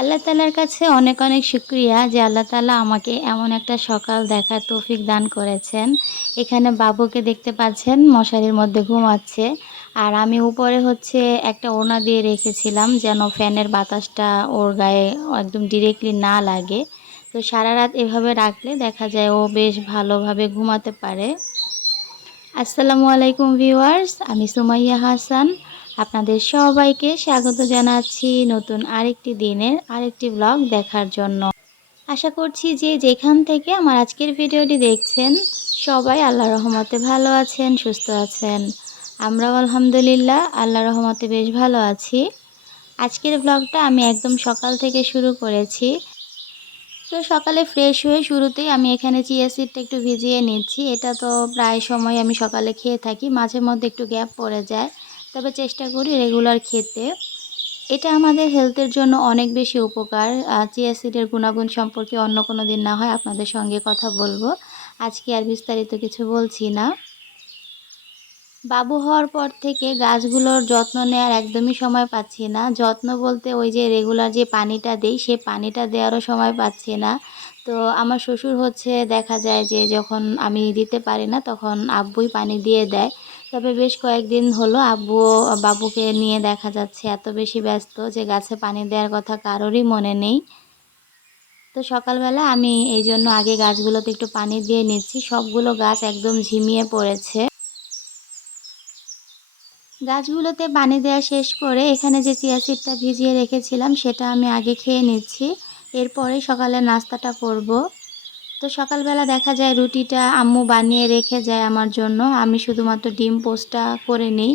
আল্লাহ তালার কাছে অনেক অনেক শুক্রিয়া যে আল্লাহ তালা আমাকে এমন একটা সকাল দেখার তৌফিক দান করেছেন। এখানে বাবুকে দেখতে পাচ্ছেন, মশারির মধ্যে ঘুমাচ্ছে। আর আমি উপরে হচ্ছে একটা ওড়না দিয়ে রেখেছিলাম যেন ফ্যানের বাতাসটা ওর গায়ে একদম ডিরেক্টলি না লাগে। তো সারা রাত এভাবে রাখলে দেখা যায় ও বেশ ভালোভাবে ঘুমাতে পারে। আসসালামু আলাইকুম ভিউয়ার্স, আমি সুমাইয়া হাসান। আপনাদের সবাইকে স্বাগত জানাচ্ছি নতুন আরেকটি দিনের আরেকটি ব্লগ দেখার জন্য। আশা করছি যে যেখান থেকে আমার আজকের ভিডিওটি দেখছেন, সবাই আল্লাহ রহমতে ভালো আছেন, সুস্থ আছেন। আমরাও আলহামদুলিল্লাহ আল্লাহ রহমতে বেশ ভালো আছি। আজকের ব্লগটা আমি একদম সকাল থেকে শুরু করেছি। তো সকালে ফ্রেশ হয়ে শুরুতেই আমি এখানে চিয়া সিডটা একটু ভিজিয়ে নিচ্ছি। এটা তো প্রায় সময় আমি সকালে খেয়ে থাকি, মাঝে মধ্যে একটু গ্যাপ পড়ে যায়। তবে চেষ্টা করি রেগুলার খেতে। এটা আমাদের হেলথের জন্য অনেক বেশি উপকার। চিয়া সিডের গুণাগুণ সম্পর্কে অন্য কোনো দিন না হয় আপনাদের সঙ্গে কথা বলব। আজকে আর বিস্তারিত কিছু বলছি না। বাবু হওয়ার পর থেকে গাছগুলোর যত্ন নেওয়ার একদমই সময় পাচ্ছি না। যত্ন বলতে ওই যে রেগুলার যে পানিটা দেই, সে পানিটা দেওয়ারও সময় পাচ্ছি না। তো আমার শ্বশুর হচ্ছে দেখা যায় যে যখন আমি দিতে পারি না তখন আব্বুই পানি দিয়ে দেয়। তবে বেশ কয়েকদিন হলো আব্বু, বাবুকে নিয়ে দেখা যাচ্ছে, এত বেশি ব্যস্ত যে গাছে পানি দেওয়ার কথা কারোরই মনে নেই। তো সকালবেলা আমি এই জন্য আগে গাছগুলোতে একটু পানি দিয়ে নিচ্ছি, সবগুলো গাছ একদম ঝিমিয়ে পড়েছে। গাছগুলোতে পানি দেওয়া শেষ করে এখানে যে চিয়া সিডটা ভিজিয়ে রেখেছিলাম, সেটা আমি আগে খেয়ে নিচ্ছি। এরপরে সকালে নাস্তাটা করব। তো সকালবেলা দেখা যায় রুটিটা আম্মু বানিয়ে রেখে যায় আমার জন্য। আমি শুধুমাত্র ডিম পোস্টটা করে নিই।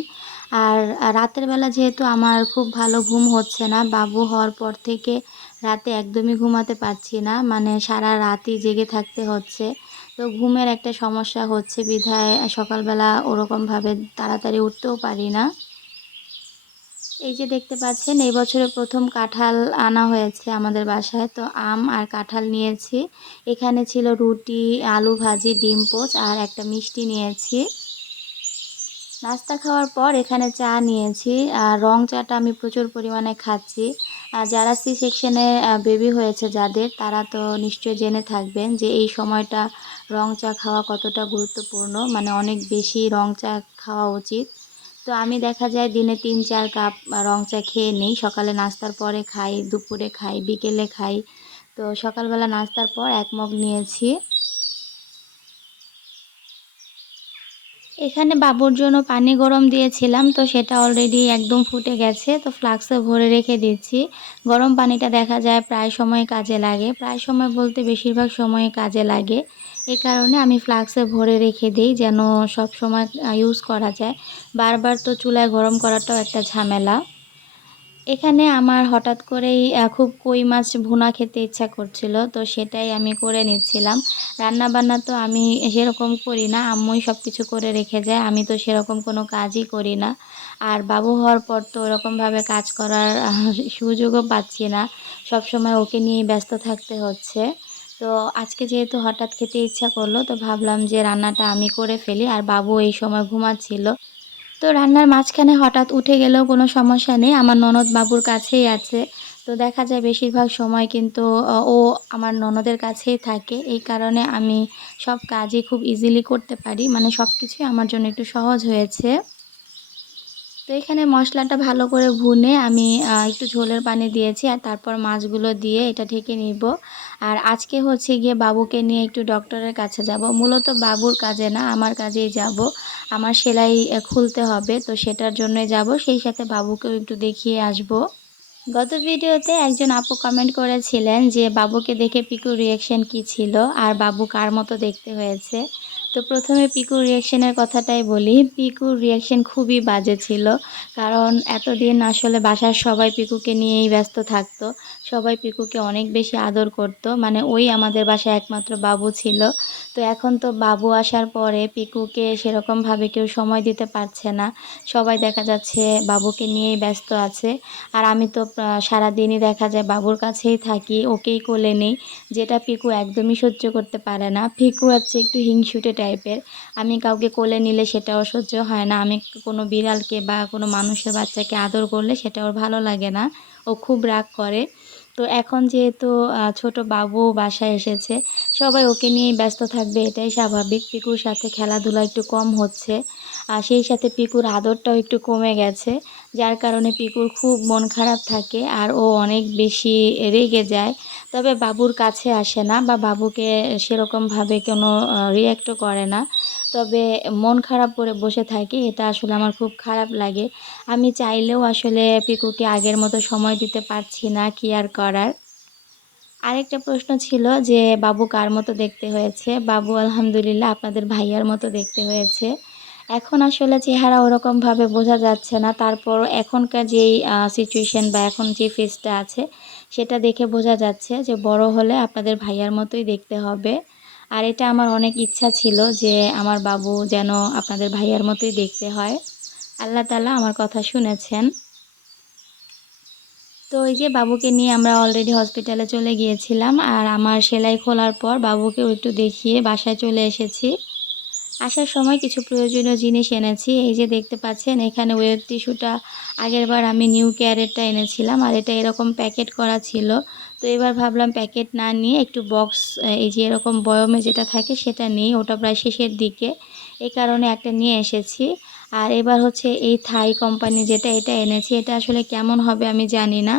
আর রাতের বেলা যেহেতু আমার খুব ভালো ঘুম হচ্ছে না, বাবু হওয়ার পর থেকে রাতে একদমই ঘুমাতে পারছি না। মানে সারা রাতই জেগে থাকতে হচ্ছে। তো ঘুমের একটা সমস্যা হচ্ছে, বিধায় সকালবেলা ওরকমভাবে তাড়াতাড়ি উঠতেও পারি না। এই যে দেখতে পাচ্ছেন, এই বছরে প্রথম কাঁঠাল আনা হয়েছে আমাদের বাসায়। তো আম আর কাঁঠাল নিয়েছি। এখানে ছিল রুটি, আলু ভাজি, ডিম পোচ আর একটা মিষ্টি নিয়েছি। নাস্তা খাওয়ার পর এখানে চা নিয়েছি। আর রং চাটা আমি প্রচুর পরিমাণে খাচ্ছি। আর যারা সি সেকশনে বেবি হয়েছে যাদের, তারা তো নিশ্চয় জেনে থাকবেন যে এই সময়টা রং চা খাওয়া কতটা গুরুত্বপূর্ণ। মানে অনেক বেশি রং চা খাওয়া উচিত। তো আমি দেখা যায় দিনে তিন, চার কাপ রং চা খেয়ে নিই। সকালে নাস্তার পরে খাই, দুপুরে খাই, বিকেলে খাই। তো সকালবেলা নাস্তার পর এক মগ নিয়েছি। এখানে বাবুর জন্য পানি গরম দিয়েছিলাম, তো সেটা অলরেডি একদম ফুটে গেছে, তো ফ্লাক্সে ভরে রেখে দিচ্ছি। গরম পানিটা দেখা যায় প্রায় সময় কাজে লাগে, প্রায় সময় বলতে বেশিরভাগ সময়ে কাজে লাগে। এ কারণে আমি ফ্লাক্সে ভরে রেখে দিই যেন সব সময় ইউজ করা যায়। বারবার তো চুলায় গরম করাটাও একটা ঝামেলা। এখানে আমার হঠাৎ করেই খুব কই মাছ ভুনা খেতে ইচ্ছা করছিল, তো সেটাই আমি করে নিচ্ছিলাম। রান্না বান্না তো আমি সেরকম করি না, আম্মুই সব কিছু করে রেখে যায়, আমি তো সেরকম কোনো কাজই করি না। আর বাবু হওয়ার পর তো ওরকমভাবে কাজ করার সুযোগও পাচ্ছি না সব সময় ওকে নিয়েই ব্যস্ত থাকতে হচ্ছে। তো আজকে যেহেতু হঠাৎ খেতে ইচ্ছা করল, তো ভাবলাম যে রান্নাটা আমি করে ফেলি, আর বাবু এই সময় ঘুমাচ্ছিল। তো রান্নার মাঝখানে হঠাৎ উঠে গেলেও কোনো সমস্যা নেই, আমার ননদ বাবুর কাছেই আছে। তো দেখা যায় বেশিরভাগ সময় কিন্তু ও আমার ননদের কাছেই থাকে। এই কারণে আমি সব কাজই খুব ইজিলি করতে পারি। মানে সব কিছুই আমার জন্য একটু সহজ হয়েছে। তো এখানে মশলাটা ভালো করে ভুনে আমি একটু ঝোলের পানি দিয়েছি আর তারপর মাছগুলো দিয়ে এটা ঢেকে নিব। আর আজকে হচ্ছে গিয়ে বাবুকে নিয়ে একটু ডক্টরের কাছে যাব। মূলত বাবুর কাজে না, আমার কাজেই যাব। আমার সেলাই খুলতে হবে, তো সেটার জন্যই যাব। সেই সাথে বাবুকেও একটু দেখিয়ে আসব। গত ভিডিওতে একজন আপু কমেন্ট করেছিলেন যে, বাবুকে দেখে পিকুর রিয়াকশান কি ছিল? আর বাবু কার মতো দেখতে হয়েছে? তো প্রথমে পিকুর রিয়াকশানের কথাটাই বলি। পিকুর রিয়াকশান খুবই বাজে ছিল, কারণ এতদিন আসলে বাসার সবাই পিকুকে নিয়েই ব্যস্ত থাকতো। সবাই পিকুকে অনেক বেশি আদর করত। মানে ওই আমাদের বাসায় একমাত্র বাবু ছিল। তো এখন তো বাবু আসার পরে পিকুকে সেরকমভাবে কেউ সময় দিতে পারছে না। সবাই দেখা যাচ্ছে বাবুকে নিয়েই ব্যস্ত আছে। আর আমি তো সারাদিনই দেখা যায় বাবুর কাছেই থাকি, ওকেই কোলে নেই, যেটা পিকু একদমই সহ্য করতে পারে না। পিকু হচ্ছে একটু হিংসুটে টাইপের। আমি কাউকে কোলে নিলে সেটাও সহ্য হয় না। আমি কোনো বিড়ালকে বা কোনো মানুষের বাচ্চাকে আদর করলে সেটা ওর ভালো লাগে না। ও খুব রাগ করে। তো এখন যেহেতু ছোট বাবু বাসায় এসেছে, সবাই ওকে নিয়েই ব্যস্ত থাকবে, এটাই স্বাভাবিক। পিকুর সাথে খেলাধুলা একটু কম হচ্ছে, আর সেই সাথে পিকুর আদরটাও একটু কমে গেছে। যার কারণে পিকুর খুব মন খারাপ থাকে আর ও অনেক বেশি রেগে যায়। তবে বাবুর কাছে আসে না বা বাবুকে সেরকমভাবে কোনো রিয়্যাক্টও করে না। তবে মন খারাপ করে বসে থাকি, এটা আসলে আমার খুব খারাপ লাগে। আমি চাইলেও আসলে পিকুকে আগের মতো সময় দিতে পারছি না, কি আর করার? আরেকটা প্রশ্ন ছিল যে, বাবু কার মতো দেখতে হয়েছে? বাবু আলহামদুলিল্লাহ আপনাদের ভাইয়ার মতো দেখতে হয়েছে। এখন আসলে চেহারা ওরকমভাবে বোঝা যাচ্ছে না। তারপর এখনকার যেই সিচুয়েশন বা এখন যে ফেসটা আছে, সেটা দেখে বোঝা যাচ্ছে যে বড় হলে আপনাদের ভাইয়ার মতোই দেখতে হবে। আর এটা আমার অনেক ইচ্ছা ছিল যে আমার বাবু যেন আপনাদের ভাইয়ার মতোই দেখতে হয়। আল্লাহ তালা আমার কথা শুনেছেন। তো এই যে বাবুকে নিয়ে আমরা অলরেডি হসপিটালে চলে গিয়েছিলাম, আর আমার সেলাই খোলার পর বাবুকেও একটু দেখিয়ে বাসায় চলে এসেছি। আসার সময় কিছু প্রয়োজনীয় জিনিস এনেছি। এই যে দেখতে পাচ্ছেন, এখানে ওয়েব টিস্যুটা আগের বার আমি নিউ কেয়ারেরটা এনেছিলাম আর এটা এরকম প্যাকেট করা ছিল। তো এবার ভাবলাম প্যাকেট না নিয়ে একটু বক্স এই যে এরকম বয়মে যেটা থাকে সেটা নিই, ওটা প্রায় শেষের দিকে। এই কারণে একটা নিয়ে এসেছি। আর এবার হচ্ছে এই থাই কোম্পানি যেটা, এটা এনেছি। এটা আসলে কেমন হবে আমি জানি না।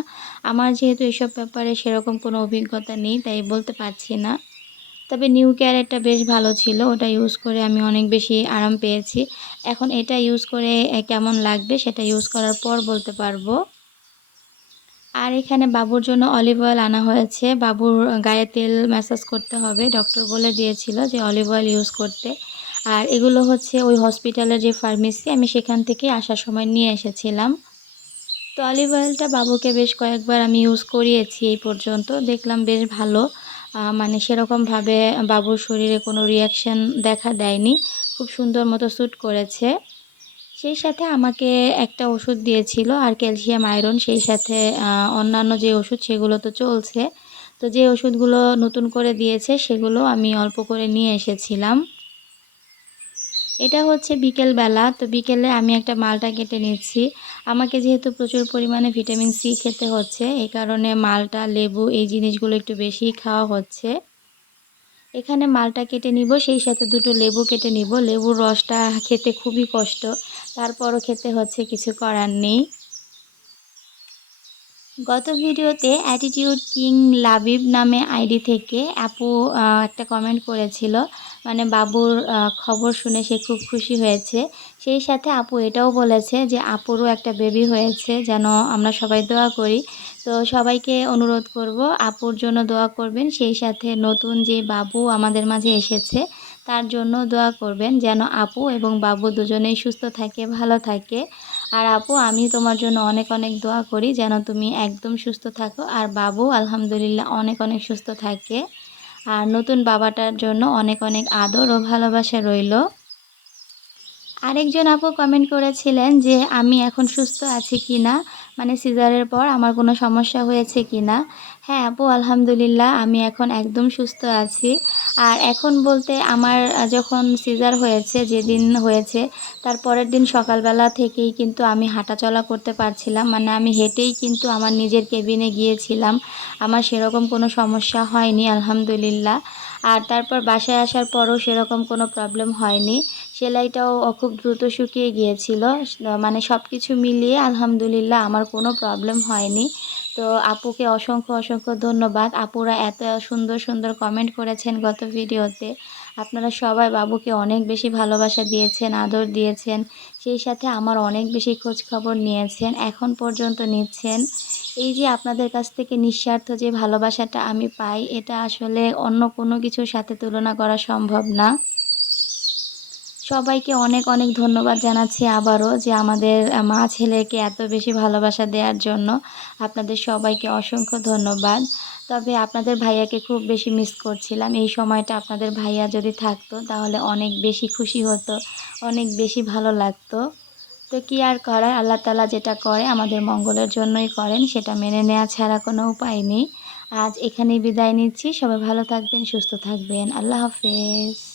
আমার যেহেতু এসব ব্যাপারে সেরকম কোনো অভিজ্ঞতা নেই, তাই বলতে পারছি না। তবে নিউ কেয়ারেরটা বেশ ভালো ছিল, ওটা ইউজ করে আমি অনেক বেশি আরাম পেয়েছি। এখন এটা ইউজ করে কেমন লাগবে সেটা ইউজ করার পর বলতে পারব। আর এখানে বাবুর জন্য অলিভ অয়েল আনা হয়েছে। বাবুর গায়ে তেল ম্যাসাজ করতে হবে ডক্টর বলে দিয়েছিল যে অলিভ অয়েল ইউজ করতে। আর এগুলো হচ্ছে ওই হসপিটালের যে ফার্মেসি আমি সেখান থেকে আসার সময় নিয়ে এসেছিলাম। তো অলিভ অয়েলটা বাবুকে বেশ কয়েকবার আমি ইউজ করিয়েছি এই পর্যন্ত, দেখলাম বেশ ভালো। মানে সেরকমভাবে বাবুর শরীরে কোনো রিয়াকশান দেখা দেয়নি। খুব সুন্দর মতো শ্যুট করেছে। সেই সাথে আমাকে একটা ওষুধ দিয়েছিল, আর ক্যালসিয়াম আয়রন সেই সাথে অন্যান্য যে ওষুধ সেগুলো তো চলছে। তো যে ওষুধগুলো নতুন করে দিয়েছে, সেগুলো আমি অল্প করে নিয়ে এসেছিলাম। এটা হচ্ছে বিকেলবেলা। তো বিকেলে আমি একটা মালটা কেটে নিচ্ছি। আমাকে যেহেতু প্রচুর পরিমাণে ভিটামিন সি খেতে হচ্ছে এই কারণে মালটা, লেবু এই জিনিসগুলো একটু বেশি খাওয়া হচ্ছে। এখানে মালটা কেটে নিব, সেই সাথে দুটো লেবু কেটে নিব। লেবুর রসটা খেতে খুবই কষ্ট, তারপরও খেতে হচ্ছে, কিছু করার নেই। গত ভিডিওতে অ্যাটিটিউড কিং লাবিব নামে আইডি থেকে আপু একটা কমেন্ট করেছিল মানে বাবুর খবর শুনে সে খুব খুশি হয়েছে। সেই সাথে আপু এটাও বলেছে যে, আপুরও একটা বেবি হয়েছে, যেন আমরা সবাই দোয়া করি। তো সবাইকে অনুরোধ করব, আপুর জন্য দোয়া করবেন। সেই সাথে নতুন যে বাবু আমাদের মাঝে এসেছে, তার জন্য দোয়া করবেন, যেন আপু এবং বাবু দুজনেই সুস্থ থাকে, ভালো থাকে। আর আপু, আমি তোমার জন্য অনেক অনেক দোয়া করি, যেন তুমি একদম সুস্থ থাকো। আর বাবু, আলহামদুলিল্লাহ, অনেক অনেক সুস্থ থাকে। আর নতুন বাবাটার জন্য অনেক অনেক আদর ও ভালোবাসা রইল। আরেকজন আপু কমেন্ট করেছিলেন যে, আমি এখন সুস্থ আছি কি না? মানে সিজারের পর আমার কোনো সমস্যা হয়েছে কি না? হ্যাঁ আপু, আলহামদুলিল্লাহ, আমি এখন একদম সুস্থ আছি। আর এখন বলতে আমার যখন সিজার হয়েছে, যেদিন হয়েছে, তার পরের দিন সকালবেলা থেকেই কিন্তু আমি হাঁটাচলা করতে পারছিলাম। মানে আমি হেঁটেই কিন্তু আমার নিজের কেবিনে গিয়েছিলাম। আমার সেরকম কোনো সমস্যা হয়নি, আলহামদুলিল্লাহ। আর তারপর বাসায় আসার পরও সেরকম কোনো প্রবলেম হয়নি। সেলাইটাও খুব দ্রুত শুকিয়ে গিয়েছিল। মানে সব কিছু মিলিয়ে আলহামদুলিল্লাহ আমার কোনো প্রবলেম হয়নি। তো আপুকে অসংখ্য অসংখ্য ধন্যবাদ। আপুরা এত সুন্দর সুন্দর কমেন্ট করেছেন গত ভিডিওতে। আপনারা সবাই বাবুকে অনেক বেশি ভালোবাসা দিয়েছেন, আদর দিয়েছেন। সেই সাথে আমার অনেক বেশি খোঁজ খবর নিয়েছেন। এখন পর্যন্ত নিচ্ছেন। এই যে আপনাদের কাছ থেকে নিঃস্বার্থ যে ভালোবাসাটা আমি পাই, এটা আসলে অন্য কোনো কিছুর সাথে তুলনা করা সম্ভব না। সবাইকে অনেক অনেক ধন্যবাদ জানাচ্ছি আবারও যে আমাদের মা ছেলেকে এত বেশি ভালোবাসা দেওয়ার জন্য। আপনাদের সবাইকে অসংখ্য ধন্যবাদ। তবে আপনাদের ভাইয়াকে খুব বেশি মিস করছিলাম। এই সময়টা আপনাদের ভাইয়া যদি থাকতো, তাহলে অনেক বেশি খুশি হতো, অনেক বেশি ভালো লাগতো। তো কি আর করার? আল্লাহ তালা যেটা করে, আমাদের মঙ্গলের জন্যই করেন, সেটা মেনে নেওয়া ছাড়া কোনো উপায় নেই। আজ এখানেই বিদায় নিচ্ছি। সবাই ভালো থাকবেন, সুস্থ থাকবেন। আল্লাহ হাফেজ।